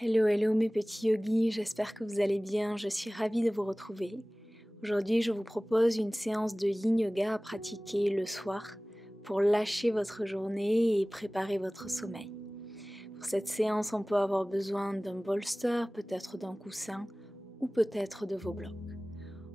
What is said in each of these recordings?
Hello, hello mes petits yogis, j'espère que vous allez bien, je suis ravie de vous retrouver. Aujourd'hui, je vous propose une séance de Yin Yoga à pratiquer le soir pour lâcher votre journée et préparer votre sommeil. Pour cette séance, on peut avoir besoin d'un bolster, peut-être d'un coussin ou peut-être de vos blocs.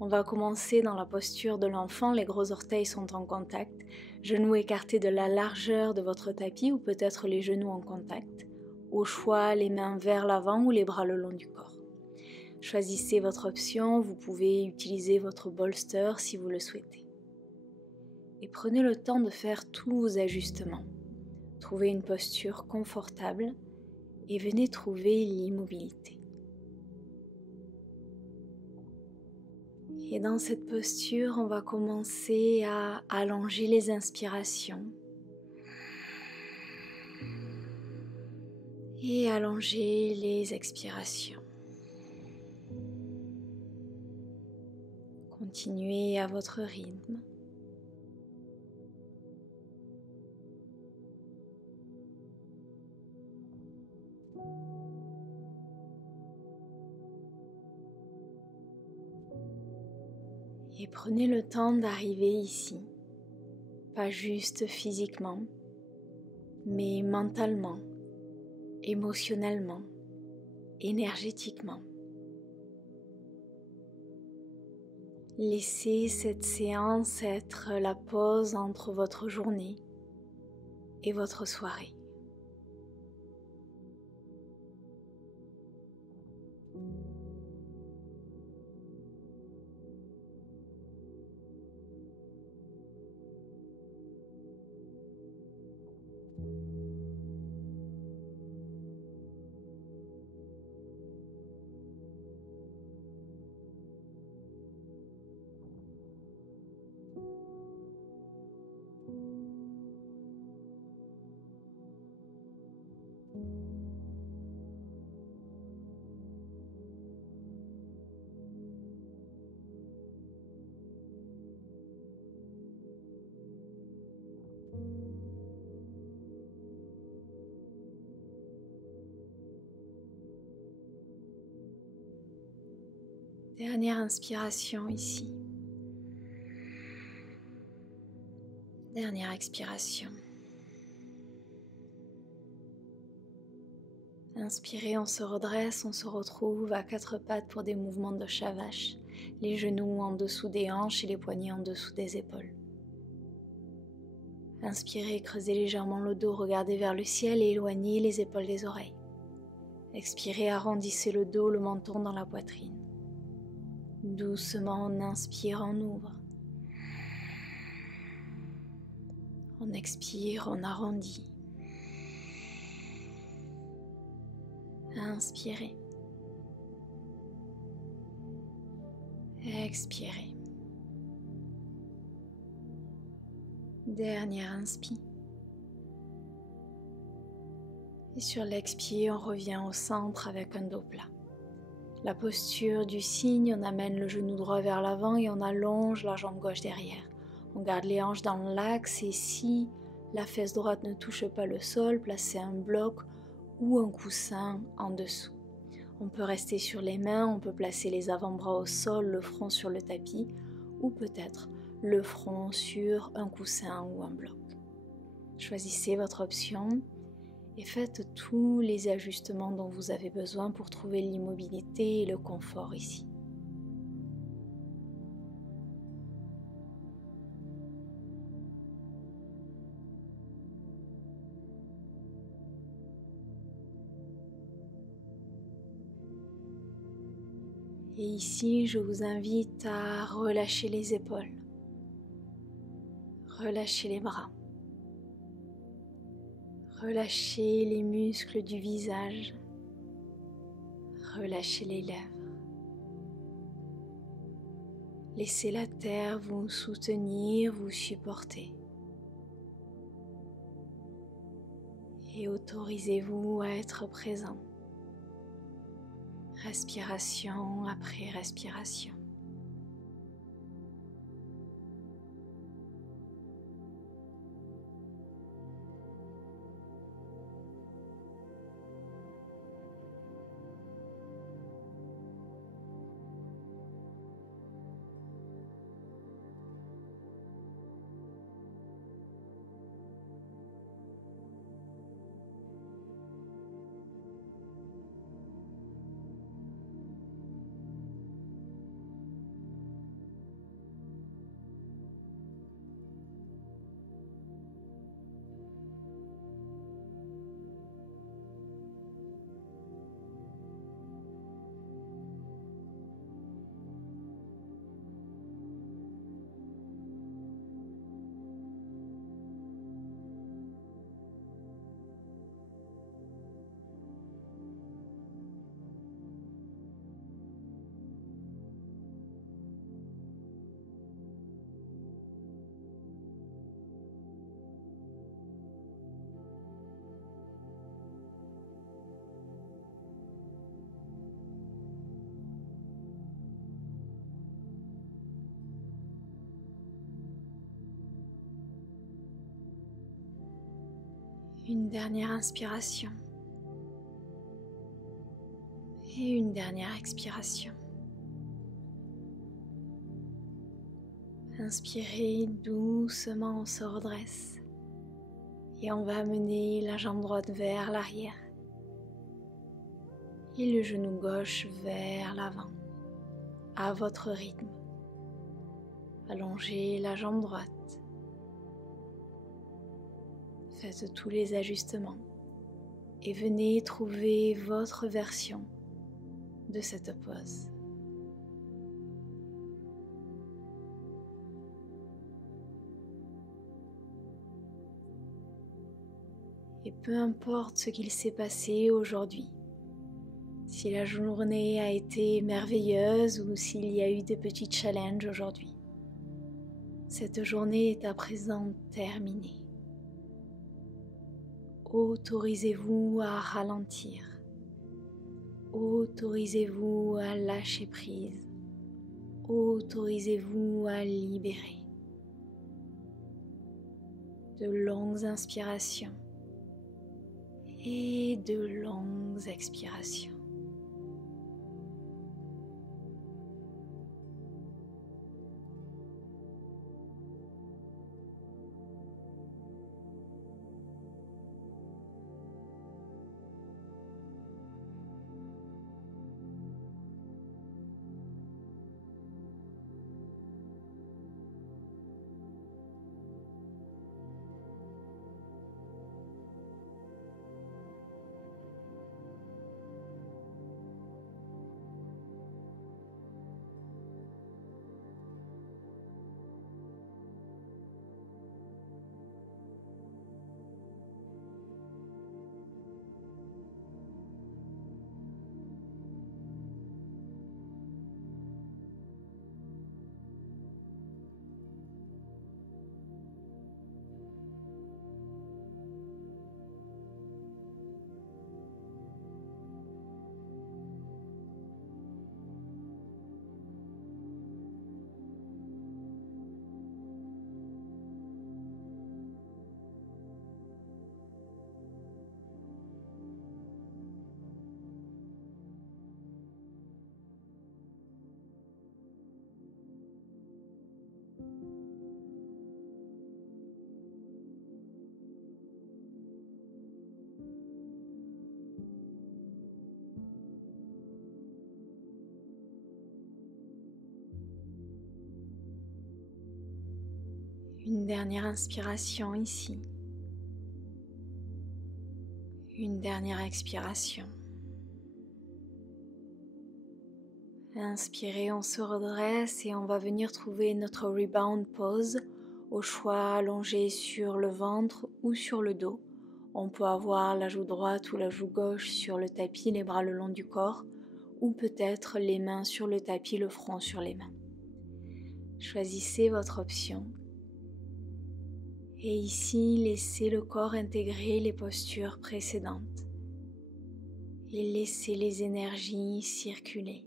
On va commencer dans la posture de l'enfant, les gros orteils sont en contact, genoux écartés de la largeur de votre tapis ou peut-être les genoux en contact. Au choix, les mains vers l'avant ou les bras le long du corps. Choisissez votre option, vous pouvez utiliser votre bolster si vous le souhaitez. Et prenez le temps de faire tous vos ajustements. Trouvez une posture confortable et venez trouver l'immobilité. Et dans cette posture, on va commencer à allonger les inspirations et allonger les expirations. Continuez à votre rythme. Et prenez le temps d'arriver ici, pas juste physiquement, mais mentalement, émotionnellement, énergétiquement. Laissez cette séance être la pause entre votre journée et votre soirée. Dernière inspiration ici. Dernière expiration. Inspirez, on se redresse, on se retrouve à quatre pattes pour des mouvements de Shavash. Les genoux en dessous des hanches et les poignets en dessous des épaules. Inspirez, creusez légèrement le dos, regardez vers le ciel et éloignez les épaules des oreilles. Expirez, arrondissez le dos, le menton dans la poitrine. Doucement, on inspire, on ouvre. On expire, on arrondit. Inspirez. Expirez. Dernière inspi. Et sur l'expire, on revient au centre avec un dos plat. La posture du cygne, on amène le genou droit vers l'avant et on allonge la jambe gauche derrière. On garde les hanches dans l'axe et si la fesse droite ne touche pas le sol, placez un bloc ou un coussin en dessous. On peut rester sur les mains, on peut placer les avant-bras au sol, le front sur le tapis ou peut-être le front sur un coussin ou un bloc. Choisissez votre option et faites tous les ajustements dont vous avez besoin pour trouver l'immobilité et le confort ici. Et ici, je vous invite à relâcher les épaules, relâcher les bras, relâcher les muscles du visage, relâcher les lèvres. Laissez la terre vous soutenir, vous supporter. Et autorisez-vous à être présent. Respiration après respiration. Une dernière inspiration. Et une dernière expiration. Inspirez doucement, on se redresse. Et on va amener la jambe droite vers l'arrière. Et le genou gauche vers l'avant, à votre rythme. Allongez la jambe droite. Faites tous les ajustements et venez trouver votre version de cette pose. Et peu importe ce qu'il s'est passé aujourd'hui, si la journée a été merveilleuse ou s'il y a eu des petits challenges aujourd'hui, cette journée est à présent terminée. Autorisez-vous à ralentir. Autorisez-vous à lâcher prise. Autorisez-vous à libérer. De longues inspirations et de longues expirations. Une dernière inspiration ici. Une dernière expiration. Inspirez, on se redresse et on va venir trouver notre rebound pose, au choix allongé sur le ventre ou sur le dos. On peut avoir la joue droite ou la joue gauche sur le tapis, les bras le long du corps, ou peut-être les mains sur le tapis, le front sur les mains. Choisissez votre option. Et ici, laissez le corps intégrer les postures précédentes et laissez les énergies circuler.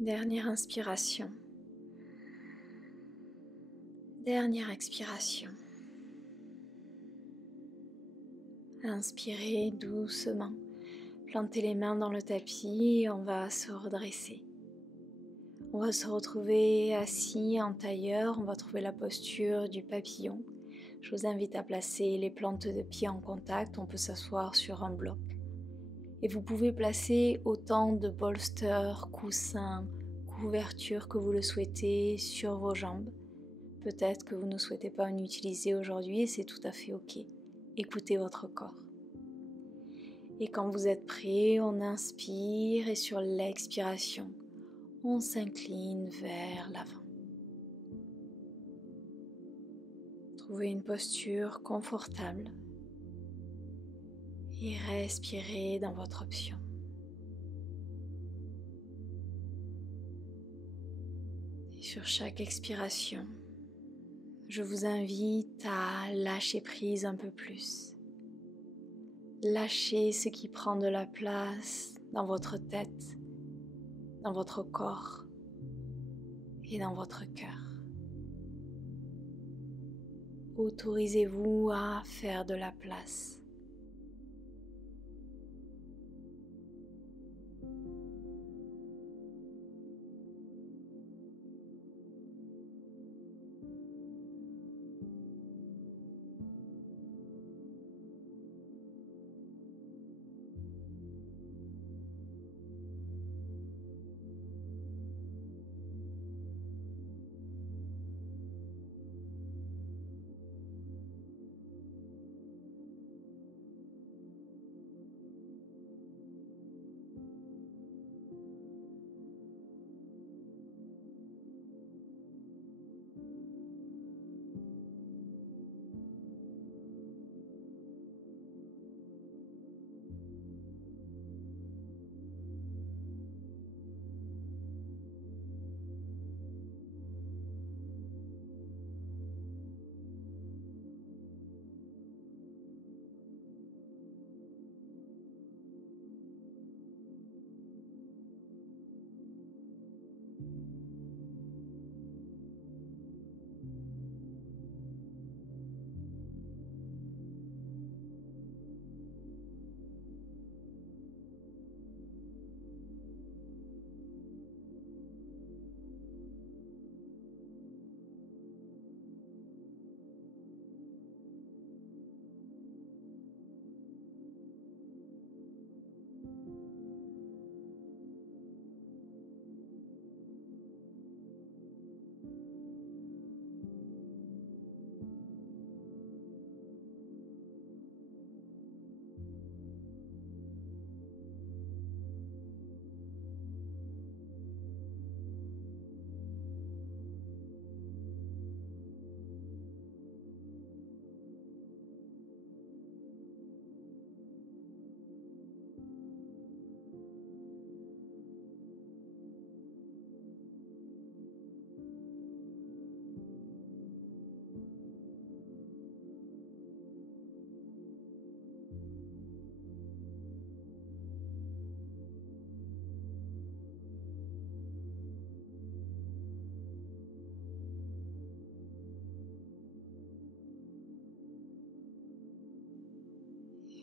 Dernière inspiration. Dernière expiration. Inspirez doucement. Plantez les mains dans le tapis et on va se redresser. On va se retrouver assis en tailleur. On va trouver la posture du papillon. Je vous invite à placer les plantes de pied en contact. On peut s'asseoir sur un bloc. Et vous pouvez placer autant de bolsters, coussins, couvertures que vous le souhaitez sur vos jambes. Peut-être que vous ne souhaitez pas en utiliser aujourd'hui et c'est tout à fait ok. Écoutez votre corps. Et quand vous êtes prêt, on inspire et sur l'expiration, on s'incline vers l'avant. Trouvez une posture confortable et respirez dans votre option. Sur chaque expiration, je vous invite à lâcher prise un peu plus. Lâchez ce qui prend de la place dans votre tête, dans votre corps et dans votre cœur. Autorisez-vous à faire de la place.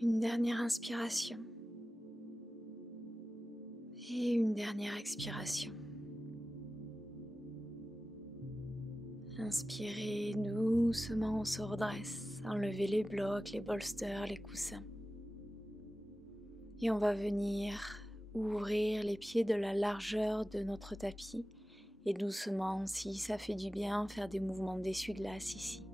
Une dernière inspiration et une dernière expiration. Inspirez doucement, on se redresse, enlevez les blocs, les bolsters, les coussins. Et on va venir ouvrir les pieds de la largeur de notre tapis et doucement, si ça fait du bien, faire des mouvements d'essuie-glace ici.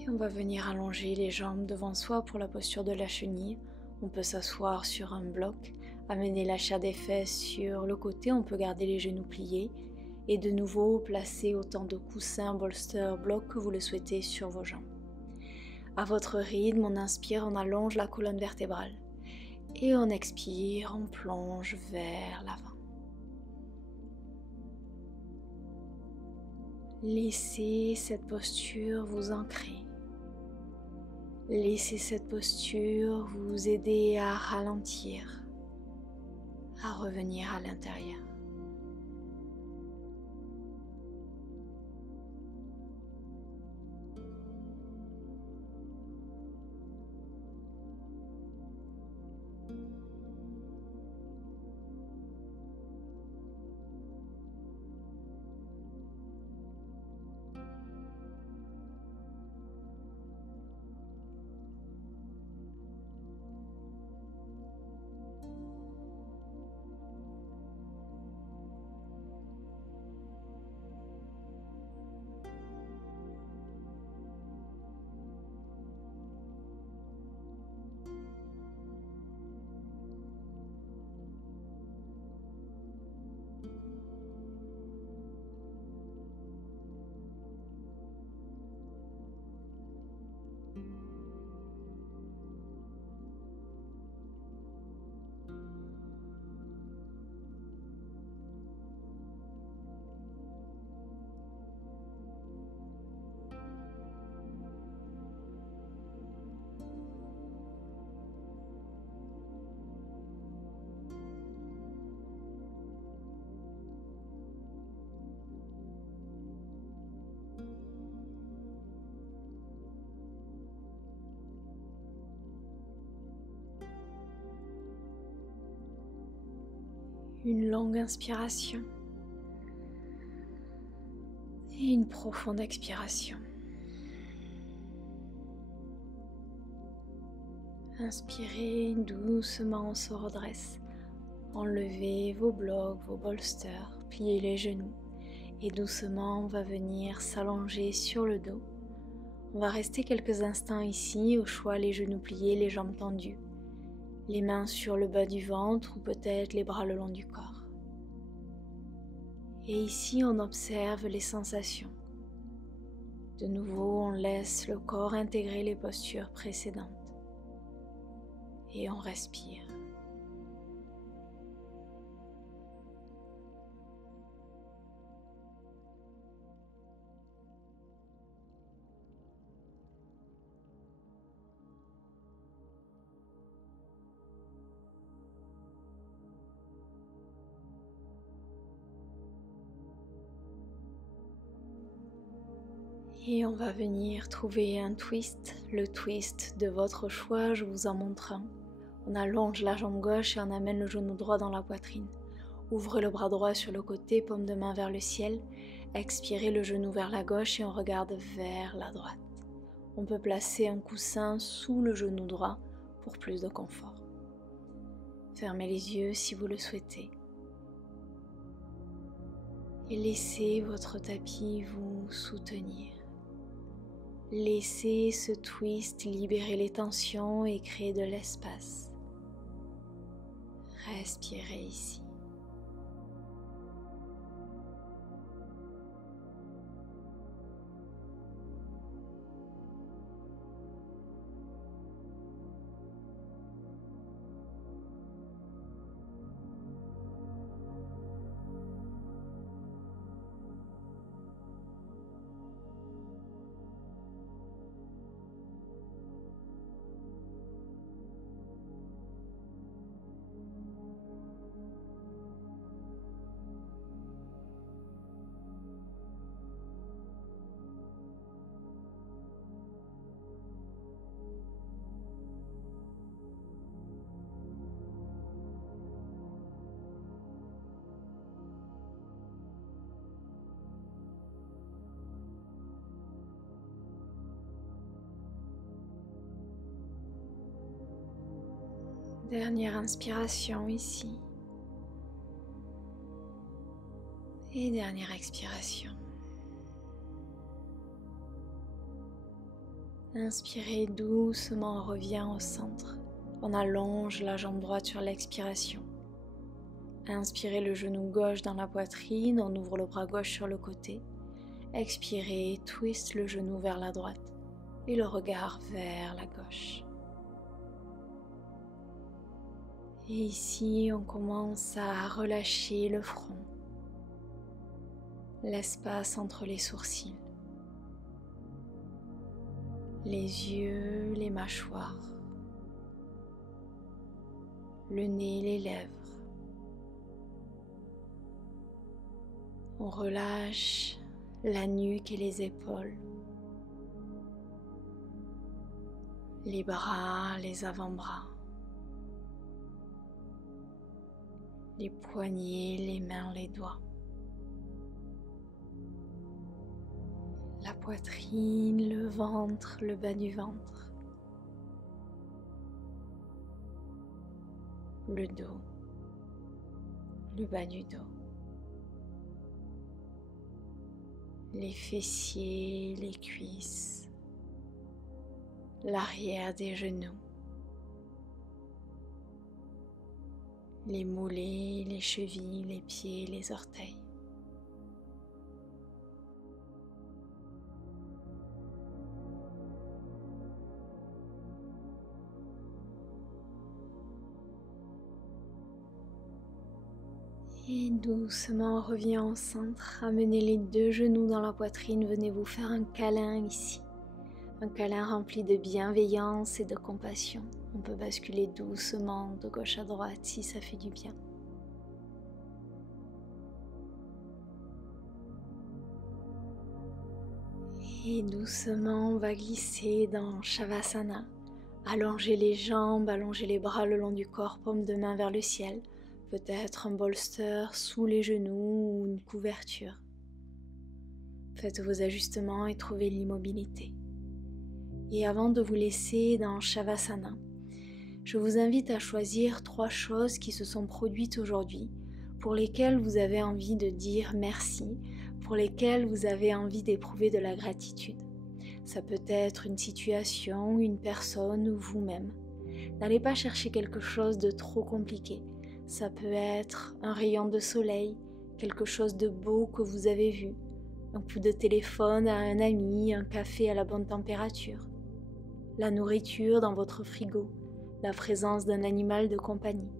Et on va venir allonger les jambes devant soi pour la posture de la chenille. On peut s'asseoir sur un bloc, amener la chair des fesses sur le côté, on peut garder les genoux pliés et de nouveau placer autant de coussins, bolsters, blocs que vous le souhaitez sur vos jambes. À votre rythme, on inspire, on allonge la colonne vertébrale et on expire, on plonge vers l'avant. Laissez cette posture vous ancrer. Laissez cette posture vous aider à ralentir, à revenir à l'intérieur. Une longue inspiration et une profonde expiration. Inspirez doucement, on se redresse. Enlevez vos blocs, vos bolsters, pliez les genoux et doucement on va venir s'allonger sur le dos. On va rester quelques instants ici, au choix les genoux pliés, les jambes tendues, les mains sur le bas du ventre ou peut-être les bras le long du corps. Et ici on observe les sensations. De nouveau on laisse le corps intégrer les postures précédentes et on respire. Et on va venir trouver un twist, le twist de votre choix, je vous en montre un. On allonge la jambe gauche et on amène le genou droit dans la poitrine. Ouvrez le bras droit sur le côté, paume de main vers le ciel. Expirez le genou vers la gauche et on regarde vers la droite. On peut placer un coussin sous le genou droit pour plus de confort. Fermez les yeux si vous le souhaitez. Et laissez votre tapis vous soutenir. Laissez ce twist libérer les tensions et créer de l'espace. Respirez ici. Dernière inspiration ici. Et dernière expiration. Inspirez doucement, on revient au centre. On allonge la jambe droite sur l'expiration. Inspirez le genou gauche dans la poitrine, on ouvre le bras gauche sur le côté. Expirez, twist le genou vers la droite et le regard vers la gauche. Et ici, on commence à relâcher le front, l'espace entre les sourcils, les yeux, les mâchoires, le nez, les lèvres. On relâche la nuque et les épaules, les bras, les avant-bras. Les poignets, les mains, les doigts. La poitrine, le ventre, le bas du ventre. Le dos, le bas du dos. Les fessiers, les cuisses. L'arrière des genoux. Les mollets, les chevilles, les pieds, les orteils. Et doucement, on revient au centre. Amenez les deux genoux dans la poitrine. Venez vous faire un câlin ici. Un câlin rempli de bienveillance et de compassion. On peut basculer doucement de gauche à droite si ça fait du bien. Et doucement, on va glisser dans Shavasana. Allongez les jambes, allongez les bras le long du corps, paume de main vers le ciel. peut-être un bolster sous les genoux ou une couverture. Faites vos ajustements et trouvez l'immobilité. Et avant de vous laisser dans Shavasana, je vous invite à choisir 3 choses qui se sont produites aujourd'hui, pour lesquelles vous avez envie de dire merci, pour lesquelles vous avez envie d'éprouver de la gratitude. Ça peut être une situation, une personne ou vous-même. N'allez pas chercher quelque chose de trop compliqué. Ça peut être un rayon de soleil, quelque chose de beau que vous avez vu, un coup de téléphone à un ami, un café à la bonne température, la nourriture dans votre frigo, la présence d'un animal de compagnie.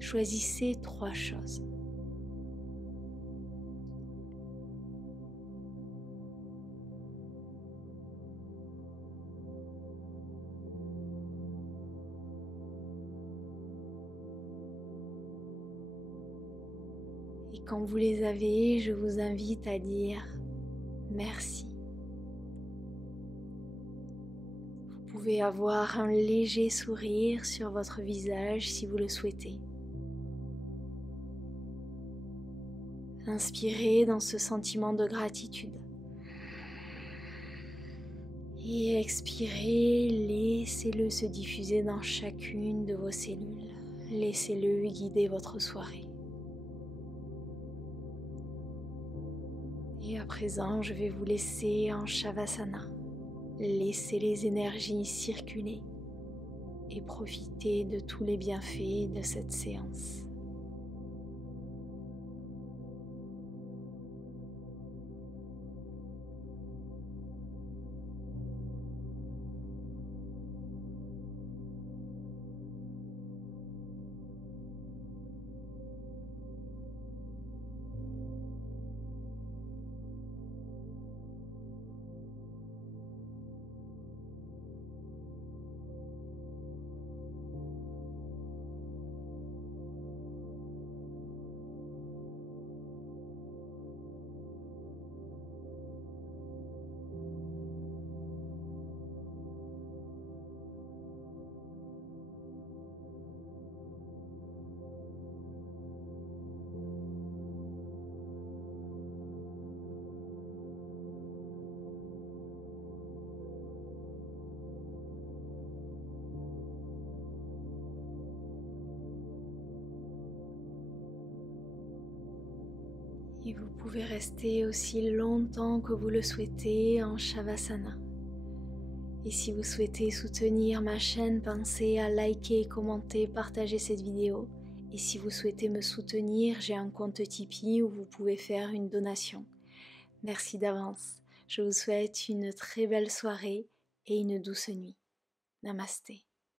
Choisissez 3 choses. Et quand vous les avez, je vous invite à dire merci. Vous pouvez avoir un léger sourire sur votre visage si vous le souhaitez. Inspirez dans ce sentiment de gratitude. Et expirez, laissez-le se diffuser dans chacune de vos cellules. Laissez-le guider votre soirée. Et à présent, je vais vous laisser en Shavasana. Laissez les énergies circuler et profitez de tous les bienfaits de cette séance. Et vous pouvez rester aussi longtemps que vous le souhaitez en Shavasana. Et si vous souhaitez soutenir ma chaîne, pensez à liker, commenter, partager cette vidéo. Et si vous souhaitez me soutenir, j'ai un compte Tipeee où vous pouvez faire une donation. Merci d'avance. Je vous souhaite une très belle soirée et une douce nuit. Namasté.